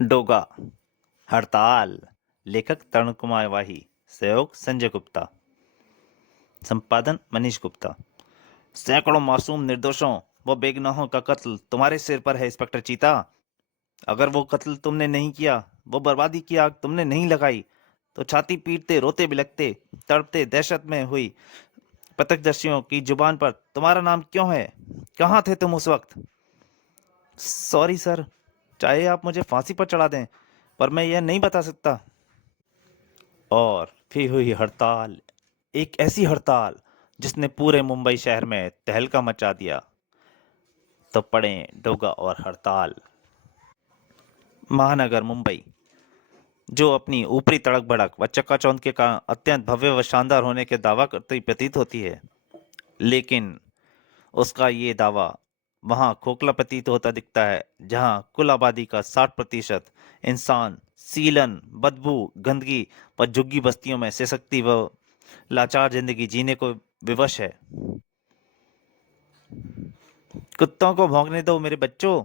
डोगा हड़ताल। लेखक तरुण कुमार वाही। सहयोग संजय गुप्ता। संपादन मनीष गुप्ता। सैकड़ों मासूम निर्दोषों व बेगुनाहों का कत्ल तुम्हारे सिर पर है इंस्पेक्टर चीता। अगर वो कत्ल तुमने नहीं किया, वो बर्बादी की आग तुमने नहीं लगाई, तो छाती पीटते रोते बिलखते तड़पते दहशत में हुई प्रत्यक्षदर्शियों की जुबान पर तुम्हारा नाम क्यों है? कहाँ थे तुम उस वक्त? सॉरी सर, चाहे आप मुझे फांसी पर चढ़ा दें, पर मैं यह नहीं बता सकता। और फिर हुई हड़ताल, एक ऐसी हड़ताल जिसने पूरे मुंबई शहर में तहलका मचा दिया। तो पड़े डोगा और हड़ताल। महानगर मुंबई, जो अपनी ऊपरी तड़क भड़क व चकाचौंध के कारण अत्यंत भव्य व शानदार होने के दावा करती प्रतीत होती है, लेकिन उसका ये दावा वहां खोखला प्रतीत होता दिखता है, जहां कुल आबादी का 60% इंसान सीलन, बदबू, गंदगी व झुग्गी बस्तियों में सिसकती व लाचार जिंदगी जीने को विवश है। कुत्तों को भौंकने दो मेरे बच्चों,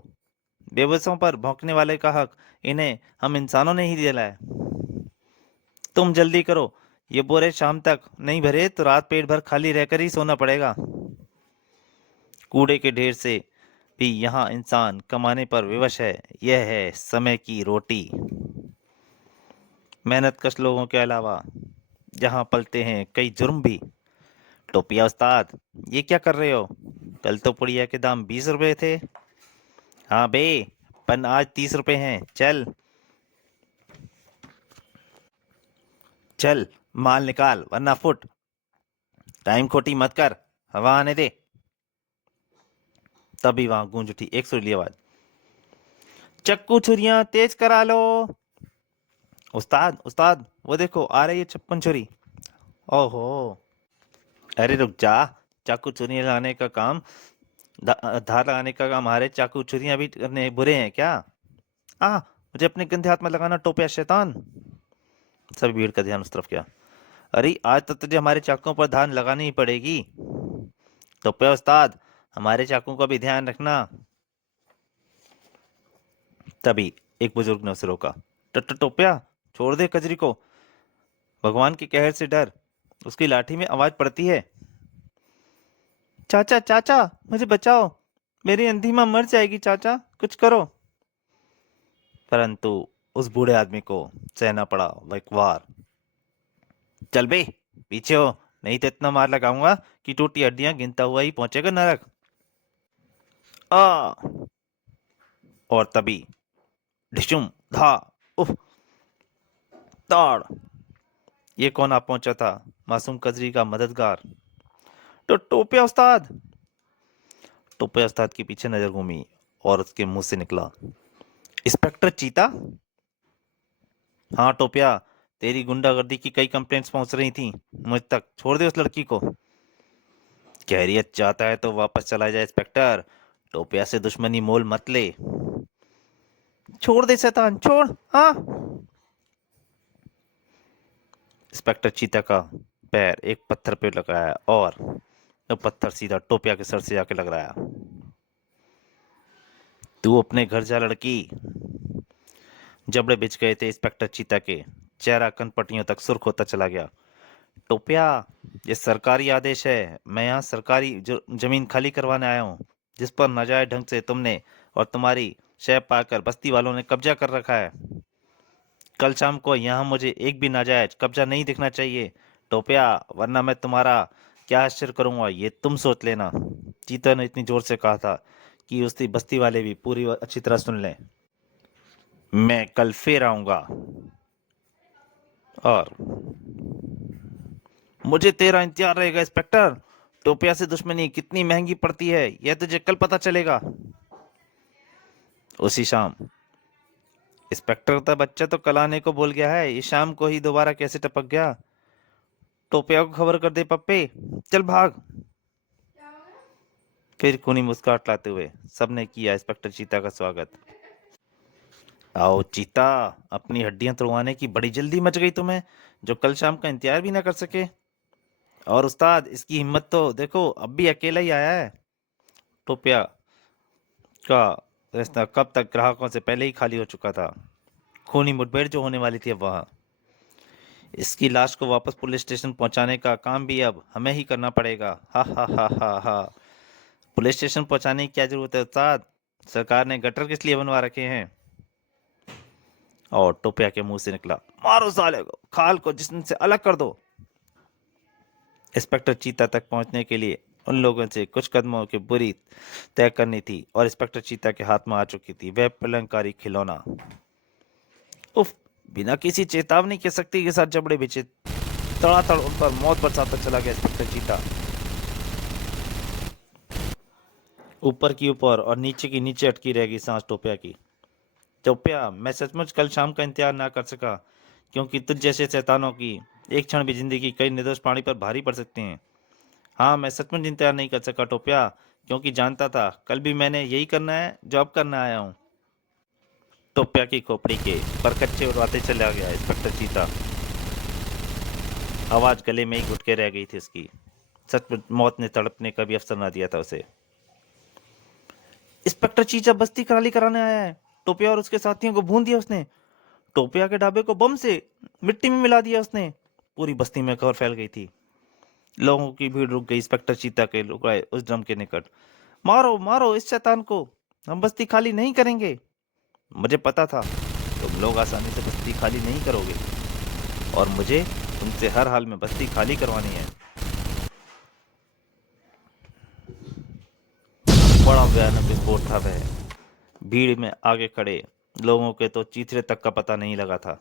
बेबसों पर भौंकने वाले का हक इन्हें हम इंसानों ने ही दिया है। तुम जल्दी करो, ये बोरे शाम तक नहीं भरे तो रात पेट भर खाली रहकर ही सोना पड़ेगा। कूड़े के ढेर से भी यहाँ इंसान कमाने पर विवश है। यह है समय की रोटी। मेहनतकश लोगों के अलावा यहाँ पलते हैं कई जुर्म भी। टोपिया उस्ताद, ये क्या कर रहे हो? कल तो पुड़िया के दाम 20 रुपए थे। हाँ बे, पन आज 30 रुपए हैं। चल चल, माल निकाल वरना फुट। टाइम खोटी मत कर, हवा आने दे। तभी वहां गूंज उठी एक सुरीली आवाज, चक्कू छुरियां तेज करा लो। उस्ताद उस्ताद, वो देखो आ रही है 56 छुरी। ओहो, अरे रुक जा। चाकू छुरियां लाने का काम, धार लगाने का काम हमारे, चाकू छुरियां भी करने बुरे हैं क्या? मुझे अपने गंदे हाथ में लगाना टोपिया शैतान। सभी भीड़ का ध्यान उस तरफ गया। अरे आज तो तुझे हमारे चाकुओं पर धार लगानी ही पड़ेगी। टोपिया उस्ताद, हमारे चाकुओं का भी ध्यान रखना। तभी एक बुजुर्ग ने उसे रोका। टोपिया, छोड़ दे कजरी को, भगवान के कहर से डर, उसकी लाठी में आवाज पड़ती है। चाचा चाचा, मुझे बचाओ, मेरी अंधी मां मर जाएगी, चाचा कुछ करो। परंतु उस बूढ़े आदमी को सहना पड़ा वह एक वार। चल बे, पीछे हो, नहीं तो इतना मार लगाऊंगा कि टूटी हड्डियां गिनता हुआ ही पहुंचेगा नरक। आ और तभी ढिशुम धा, उफ, ताड़। ये कौन आ पहुंचा था? मासूम कजरी का मददगार, तो टोपिया उस्ताद। टोपिया उस्ताद के पीछे नजर घूमी और उसके मुंह से निकला, इंस्पेक्टर चीता। हाँ टोपिया, तेरी गुंडागर्दी की कई कंप्लेंट्स पहुंच रही थी मुझ तक। छोड़ दे उस लड़की को। खैरियत चाहता है तो वापस चला जाए इंस्पेक्टर, टोपिया से दुश्मनी मोल मत ले। छोड़ दे शैतान, छोड़। हाँ। इंस्पेक्टर चीता का पैर एक पत्थर पे लगाया और तो पत्थर सीधा टोपिया के सर से जाके लग रहा। तू अपने घर जा लड़की। जबड़े बिछ गए थे इंस्पेक्टर चीता के, चेहरा कनपटियों तक सुर्ख होता चला गया। टोपिया, ये सरकारी आदेश है, मैं यहाँ सरकारी जमीन खाली करवाने आया हूँ, जिस पर नाजायज ढंग से तुमने और तुम्हारी शय पाकर बस्ती वालों ने कब्जा कर रखा है। कल शाम को यहाँ मुझे एक भी नाजायज कब्जा नहीं दिखना चाहिए टोपिया, वरना मैं तुम्हारा क्या आश्चर्य करूंगा ये तुम सोच लेना। चीता ने इतनी जोर से कहा था कि उसकी बस्ती वाले भी पूरी अच्छी तरह सुन लें। मैं कल फिर आऊंगा और मुझे तेरा इंतजार रहेगा इंस्पेक्टर। टोपिया से दुश्मनी कितनी महंगी पड़ती है यह तुझे कल पता चलेगा। उसी शाम इंस्पेक्टर का बच्चा तो कल आने को बोल गया है, ये शाम को ही दोबारा कैसे टपक गया? टोपिया को खबर कर दे पप्पे, चल भाग। फिर खूनी मुस्कुराहट लाते हुए सबने किया इंस्पेक्टर चीता का स्वागत। आओ चीता, अपनी हड्डियां तुड़वाने की बड़ी जल्दी मच गई तुम्हें, जो कल शाम का इंतजार भी ना कर सके। और उस्ताद, इसकी हिम्मत तो देखो, अब भी अकेला ही आया है। टोपिया का रास्ता कब तक ग्राहकों से पहले ही खाली हो चुका था। खूनी मुठभेड़ जो होने वाली थी अब वहां। इसकी लाश को वापस पुलिस स्टेशन पहुंचाने का काम भी अब हमें ही करना पड़ेगा। हा हा हा हा हा। पुलिस स्टेशन पहुंचाने की क्या जरूरत है उस्ताद? सरकार ने गटर किस लिए बनवा रखे हैं? और टोपिया के मुंह से निकला, मारो साले को, खाल को जिस्म से अलग कर दो। इंस्पेक्टर चीता तक पहुंचने के लिए उन लोगों से कुछ कदमों की दूरी तय करनी थी और इंस्पेक्टर चीता के हाथ में आ चुकी थी वह प्रलंकारी खिलौना। उफ! बिना किसी चेतावनी के सख्ती के साथ जबड़े बिछे तड़ातड़ उन पर मौत बरसाता चला गया इंस्पेक्टर चीता। ऊपर की ऊपर और नीचे की नीचे अटकी रहेगी सांस टोपिया की। टोपिया, मैं सचमुच कल शाम का इंतजार ना कर सका क्योंकि तुझ जैसे शैतानों की एक क्षण भी जिंदगी कई निर्दोष प्राणी पर भारी पड़ सकते हैं। हाँ, मैं सचमुच इंतजार नहीं कर सका टोपिया, क्योंकि जानता था कल भी मैंने यही करना है जो अब करना आया हूँ। टोपिया की खोपड़ी के परखच्चे उड़वाते चला गया इंस्पेक्टर चीता। आवाज गले में ही घुट के रह गई थी उसकी। सचमुच मौत ने तड़पने का भी अवसर ना दिया था उसे। इंस्पेक्टर चीता बस्ती खाली कराने आया है। टोपिया और उसके साथियों को भून दिया उसने। टोपिया के ढाबे को बम से मिट्टी में मिला दिया उसने। पूरी बस्ती में खबर फैल गई थी। लोगों की भीड़ रुक गई इंस्पेक्टर चीता के लोग आए उस ड्रम के निकट। मारो मारो इस शैतान को, हम बस्ती खाली नहीं करेंगे। मुझे पता था तुम लोग आसानी से बस्ती खाली नहीं करोगे और मुझे तुमसे हर हाल में बस्ती खाली करवानी है। बड़ा भयानक विस्फोट था वह। भीड़ में आगे खड़े लोगों के तो चीथड़े तक का पता नहीं लगा था।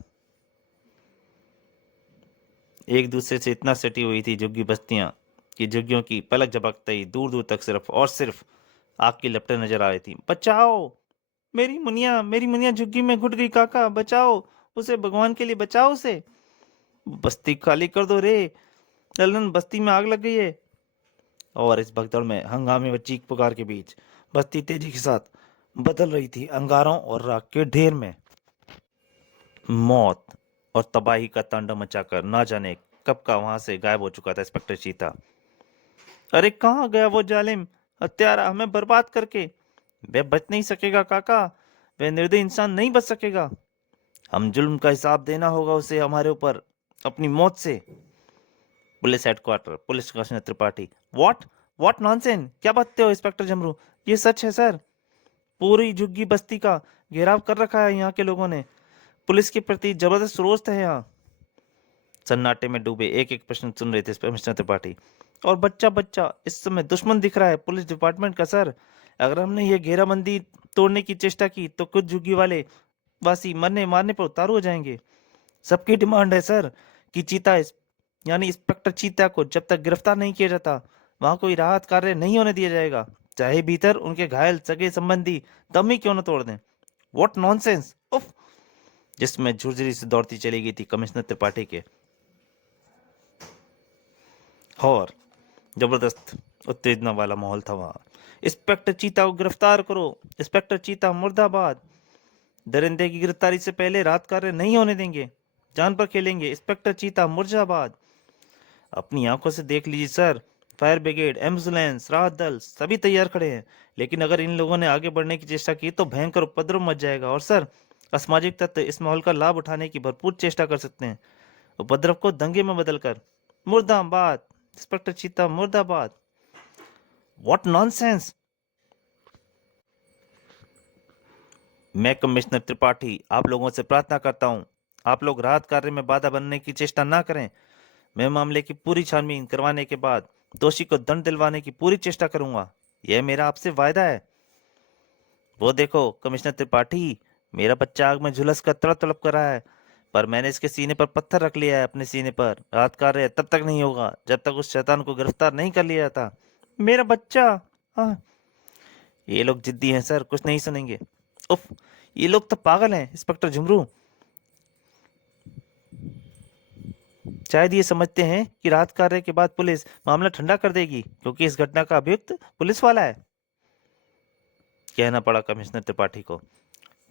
एक दूसरे से इतना सटी हुई थी झुग्गी बस्तियां कि झुग्गियों की पलक झपकते ही दूर दूर तक सिर्फ और सिर्फ आग की लपटें नजर आ रही थी। बचाओ, मेरी मुनिया झुग्गी में घुट गई, काका बचाओ उसे, भगवान के लिए बचाओ उसे। बस्ती खाली कर दो रे ललन, बस्ती में आग लग गई है। और इस भगदड़ में हंगामे व चीख पुकार के बीच बस्ती तेजी के साथ बदल रही थी अंगारों और राख के ढेर में। मौत और तबाही का तांडव मचाकर ना जाने कब का वहां से गायब हो चुका था इंस्पेक्टर चीता। अरे कहाँ गया वो जालिम हत्यारा हमें बर्बाद करके? वह बच नहीं सकेगा काका, वह निर्दयी इंसान नहीं बच सकेगा। हम जुल्म का हिसाब देना होगा उसे हमारे ऊपर अपनी मौत से। Police headquarter police commissioner Tripathi. What nonsense, क्या बात हो इंस्पेक्टर जमरू? ये सच है सर। पूरी झुग्गी बस्ती का घेराव कर रखा है यहाँ के लोगों ने। पुलिस के प्रति जबरदस्त रोष है यहाँ। सन्नाटे में डूबे एक एक प्रश्न सुन रहे थे कमिश्नर त्रिपाठी। और बच्चा बच्चा इस समय दुश्मन दिख रहा है पुलिस डिपार्टमेंट का सर। अगर हमने ये घेराबंदी तोड़ने की चेष्टा की तो कुछ झुग्गी वाले वासी मरने मारने पर उतारू हो जाएंगे। सबकी डिमांड है सर कि यानी इंस्पेक्टर चीता को जब तक गिरफ्तार नहीं किया जाता वहां कोई राहत कार्य नहीं होने दिया जाएगा, चाहे भीतर उनके घायल सगे संबंधी दम ही क्यों न तोड़ दें। व्हाट नॉनसेंस, उफ! जिसमें झुरझुरी से दौड़ती चली गई थी कमिश्नर त्रिपाठी के। और जबरदस्त उत्तेजना वाला माहौल था वहां। इंस्पेक्टर चीता को गिरफ्तार करो, इंस्पेक्टर चीता मुर्दाबाद। दरिंदे की गिरफ्तारी से पहले रात कार्य नहीं होने देंगे, जान पर खेलेंगे। इंस्पेक्टर चीता मुर्दाबाद। अपनी आंखों से देख लीजिए सर, फायर ब्रिगेड, एम्बुलेंस, राहत दल सभी तैयार खड़े हैं। लेकिन अगर इन लोगों ने आगे बढ़ने की चेष्टा की तो भयंकर उपद्रव मच जाएगा। और सर, असामाजिक तत्व इस माहौल का लाभ उठाने की भरपूर चेष्टा कर सकते हैं, उपद्रव को दंगे में बदलकर। मुर्दाबाद इंस्पेक्टर चीता मुर्दाबाद। What nonsense! मैं कमिश्नर त्रिपाठी आप लोगों से प्रार्थना करता हूं, आप लोग राहत कार्य में बाधा बनने की चेष्टा ना करें। मैं मामले की पूरी छानबीन करवाने के बाद दोषी को दंड दिलवाने की पूरी चेष्टा करूंगा, यह मेरा आपसे वायदा है। वो देखो कमिश्नर त्रिपाठी, मेरा बच्चा आग में झुलस कर तड़प तड़प कर रहा है, पर मैंने इसके सीने पर पत्थर रख लिया है अपने सीने पर। राहत कार्य तब तक नहीं होगा जब तक उस शैतान को गिरफ्तार नहीं कर लिया जाता। मेरा बच्चा। हाँ, ये लोग जिद्दी हैं सर, कुछ नहीं सुनेंगे। उफ! ये लोग तो पागल हैं इंस्पेक्टर झुमरू। शायद ये समझते हैं कि राहत कार्य के बाद पुलिस मामला ठंडा कर देगी क्योंकि इस घटना का अभियुक्त पुलिस वाला है। कहना पड़ा कमिश्नर त्रिपाठी को।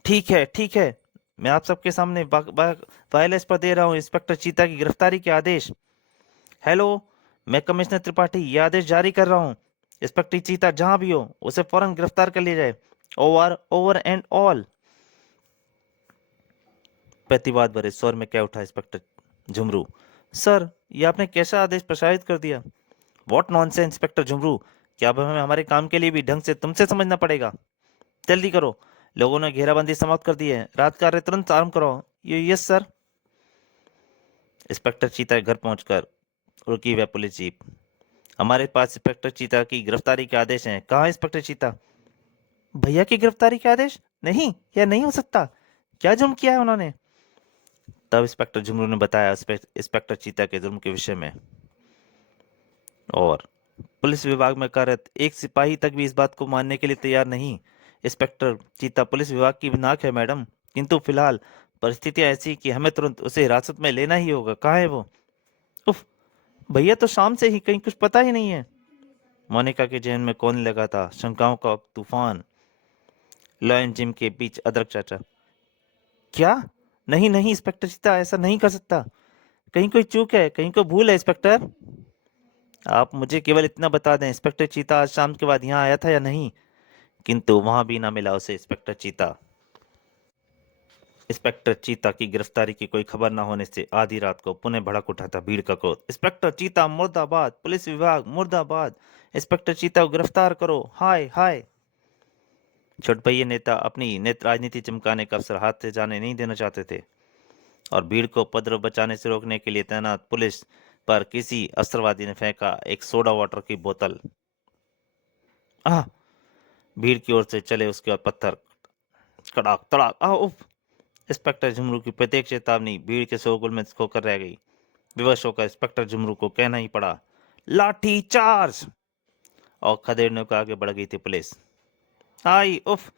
ठीक है, मैं आप सबके सामने वायरलेस पर दे रहा हूँ इंस्पेक्टर चीता की गिरफ्तारी के आदेश। हेलो, मैं कमिश्नर त्रिपाठी ये आदेश जारी कर रहा हूँ, इंस्पेक्टर चीता जहां भी हो उसे फौरन गिरफ्तार कर लिया जाए। Over over and all. प्रतिवाद भरे स्वर में कह उठा इंस्पेक्टर झुमरू। सर, ये आपने कैसा आदेश प्रसारित कर दिया? व्हाट नॉनसेंस इंस्पेक्टर झुमरू, क्या अब हमें हमारे काम के लिए भी ढंग से तुमसे समझना पड़ेगा? जल्दी करो, लोगों ने घेराबंदी समाप्त कर दी है, रात कार्य तुरंत आरंभ करो। Yes sir. इंस्पेक्टर चीता के घर पहुंचकर रुकी वह पुलिस जीप। हमारे पास इंस्पेक्टर चीता की गिरफ्तारी के आदेश हैं। कहाँ है इंस्पेक्टर चीता? भैया की गिरफ्तारी के आदेश? नहीं, यह नहीं हो सकता। क्या जुर्म किया है उन्होंने? तब इंस्पेक्टर झुमरू ने बताया इंस्पेक्टर चीता के जुर्म के विषय में। और पुलिस विभाग में कार्यरत एक सिपाही तक भी इस बात को मानने के लिए तैयार नहीं। इंस्पेक्टर चीता पुलिस विभाग की नाक है मैडम, किंतु फिलहाल परिस्थितियां ऐसी कि हमें तुरंत उसे हिरासत में लेना ही होगा। कहाँ है वो? उफ, भैया तो शाम से ही कहीं कुछ पता ही नहीं है। मोनिका के जहन में कोने लगा था शंकाओं का तूफान। लॉयन जिम के बीच अदरक चाचा। क्या? नहीं नहीं इंस्पेक्टर चीता, ऐसा नहीं कर सकता। कहीं कोई चूक है, कहीं कोई भूल है इंस्पेक्टर। आप मुझे केवल इतना बता दें, इंस्पेक्टर चीता आज शाम के बाद यहाँ आया था या नहीं? किंतु वहां भी ना मिला उसे इंस्पेक्टर चीता। इंस्पेक्टर चीता की गिरफ्तारी की कोई खबर न होने से आधी रात को पुनः भड़क उठा था भीड़ का क्रोध। इंस्पेक्टर चीता मुर्दाबाद, पुलिस विभाग मुर्दाबाद, इंस्पेक्टर चीता को गिरफ्तार करो, हाय हाय। छोट भैया नेता अपनी नेत्र राजनीति चमकाने का अवसर हाथ से जाने नहीं देना चाहते थे और भीड़ को उपद्रव बचाने से रोकने के लिए तैनात पुलिस पर किसी अस्त्रवादी ने फेंका एक सोडा वाटर की बोतल। आह! भीड़ की ओर से चले उसके बाद पत्थर कड़ाक तड़ाक। आह उफ! इंस्पेक्टर झुमरू की प्रत्येक चेतावनी भीड़ के शोरगुल में खोकर रह गई। विवश होकर इंस्पेक्टर झुमरू को कहना ही पड़ा, लाठी चार्ज। और खदेड़ने को आगे बढ़ गई थी पुलिस। आई उफ!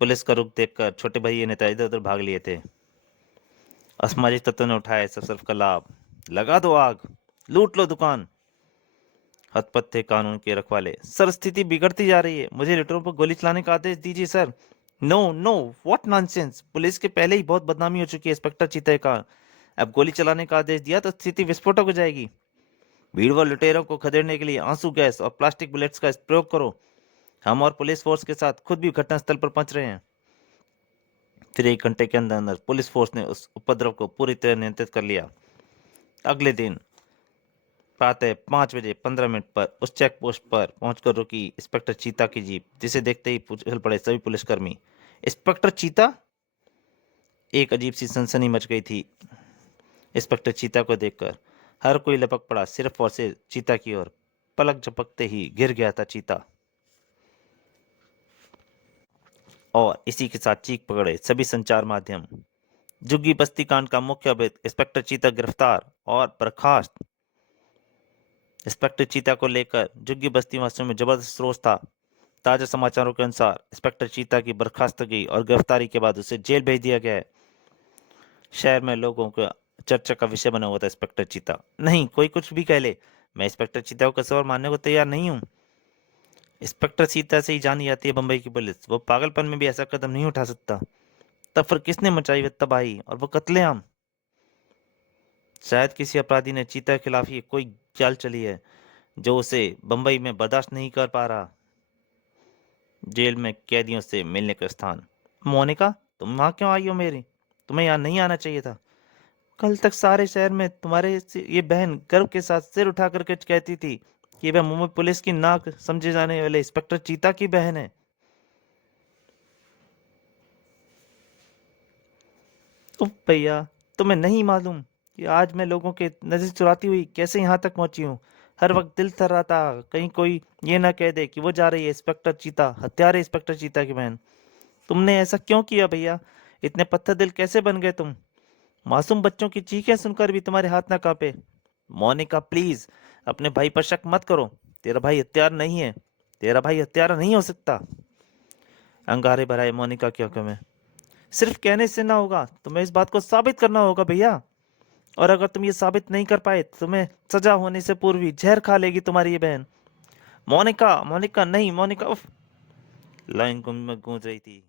पुलिस का रुख देखकर छोटे भैया ने इधर उधर भाग लिए थे। असामाजिक तत्वों ने उठाया इस अवसर का लाभ। लगा दो आग, लूट लो दुकान। हतपथ थे कानून के रखवाले। सर, स्थिति बिगड़ती जा रही है, मुझे लुटेरों पर गोली चलाने का आदेश दीजिए sir. No no, what nonsense, police के पहले ही बहुत बदनामी हो चुकी है इंस्पेक्टर चीते का। अब गोली चलाने का आदेश दिया तो स्थिति विस्फोटक हो जाएगी। भीड़ व लुटेरों को खदेड़ने के लिए आंसू गैस और प्लास्टिक बुलेट्स का प्रयोग करो। हम और पुलिस फोर्स के साथ खुद भी घटनास्थल पर पहुंच रहे हैं। फिर 1 घंटे के अंदर अंदर पुलिस फोर्स ने उस उपद्रव को पूरी तरह नियंत्रित कर लिया। अगले दिन प्रातः 5 बजे 15 मिनट पर उस चेक पोस्ट पर पहुंचकर रुकी इंस्पेक्टर चीता की जीप, जिसे देखते ही उछल पड़े सभी पुलिसकर्मी। इंस्पेक्टर चीता! एक अजीब सी सनसनी मच गई थी इंस्पेक्टर चीता को देखकर। हर कोई लपक पड़ा सिर्फ और सिर्फ चीता की ओर। पलक झपकते ही गिर गया था चीता। और इसी के साथ चीख पकड़े सभी संचार माध्यम। झुग्गी बस्ती कांड का मुख्य अभियुक्त इंस्पेक्टर चीता गिरफ्तार और बर्खास्त। इंस्पेक्टर चीता को लेकर झुग्गी बस्ती वासियों में जबरदस्त रोष था। ताजा समाचारों के अनुसार इंस्पेक्टर चीता की बर्खास्तगी और गिरफ्तारी के बाद उसे जेल भेज दिया गया है। शहर में लोगों का चर्चा का विषय बना हुआ था इंस्पेक्टर चीता। नहीं, कोई कुछ भी कह ले, मैं इंस्पेक्टर चीता को कसूरवार मानने को तैयार नहीं हूँ। इंस्पेक्टर चीता से ही जानी जाती है बंबई की पुलिस, वो पागलपन में भी ऐसा कदम नहीं उठा सकता। तब फिर किसने मचाई वह तबाही और वो कत्लेआम? शायद किसी अपराधी ने चीता के खिलाफ ही कोई चाल चली है जो उसे बंबई में बर्दाश्त नहीं कर पा रहा। जेल में कैदियों से मिलने का स्थान। मोनिका, तुम वहां क्यों आई हो मेरी? तुम्हें यहाँ नहीं आना चाहिए था। कल तक सारे शहर में ये बहन गर्व के साथ सिर उठा करके कहती थी कि वह मुंबई पुलिस की नाक समझे जाने वाले इंस्पेक्टर चीता की बहन है। उफ भैया, तुम्हें नहीं मालूम कि आज मैं लोगों के नजर चुराती हुई कैसे यहाँ तक पहुंची हूँ। हर वक्त दिल थर रहा था कहीं कोई ये ना कह दे कि वो जा रही है इंस्पेक्टर चीता, हत्यारे इंस्पेक्टर चीता की बहन। तुमने ऐसा क्यों किया भैया? इतने पत्थर दिल कैसे बन गए तुम? मासूम बच्चों की चीखें सुनकर भी तुम्हारे हाथ ना कांपे? मोनिका प्लीज, अपने भाई पर शक मत करो। तेरा भाई हत्यारा नहीं है, तेरा भाई हत्यारा नहीं हो सकता। अंगारे भराए मोनिका की आंखों में। सिर्फ कहने से ना होगा, तुम्हें इस बात को साबित करना होगा भैया। और अगर तुम ये साबित नहीं कर पाए तो तुम्हें सजा होने से पूर्व ही जहर खा लेगी तुम्हारी ये बहन। मोनिका, मोनिका नहीं, मोनिका। उफ! लाइन गुम में गूंज रही थी।